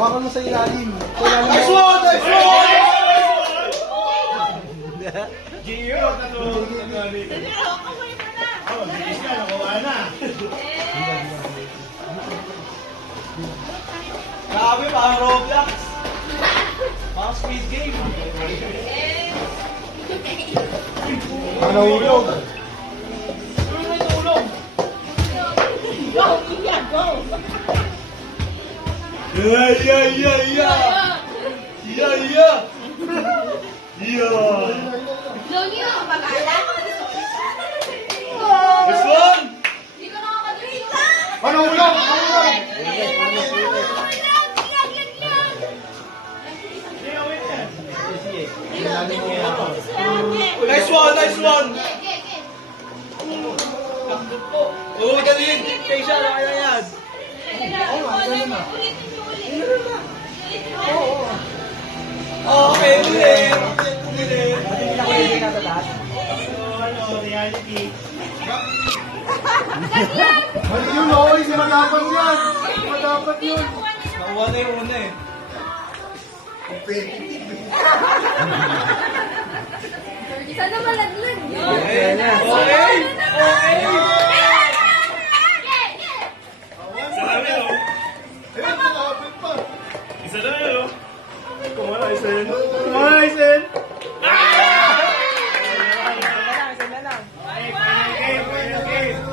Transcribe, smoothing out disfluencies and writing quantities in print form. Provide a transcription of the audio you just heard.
Hawakan mo sa ilalim. Sa ilalim mo. Nice one! Nice one! Gio, natulog ka na rin. Oh, bilis ka, nakuha na. Grabe, parang Roblox. Parang Squid Game. Ano ulog? Yeah, yeah, yeah, yeah. Yeah, yeah. Yeah. This one. Ano ulog? Ano ulog? Nice one, nice one. Oh, galing. Keisha, ano kaya yan? Okay, ulit. Ulit. Ano, reality. Mali yun, oh. Hindi madapat yan. Hindi madapat yun. Nakuha na yung una eh. Sana malaglag yun. Okay. Okay. Okay.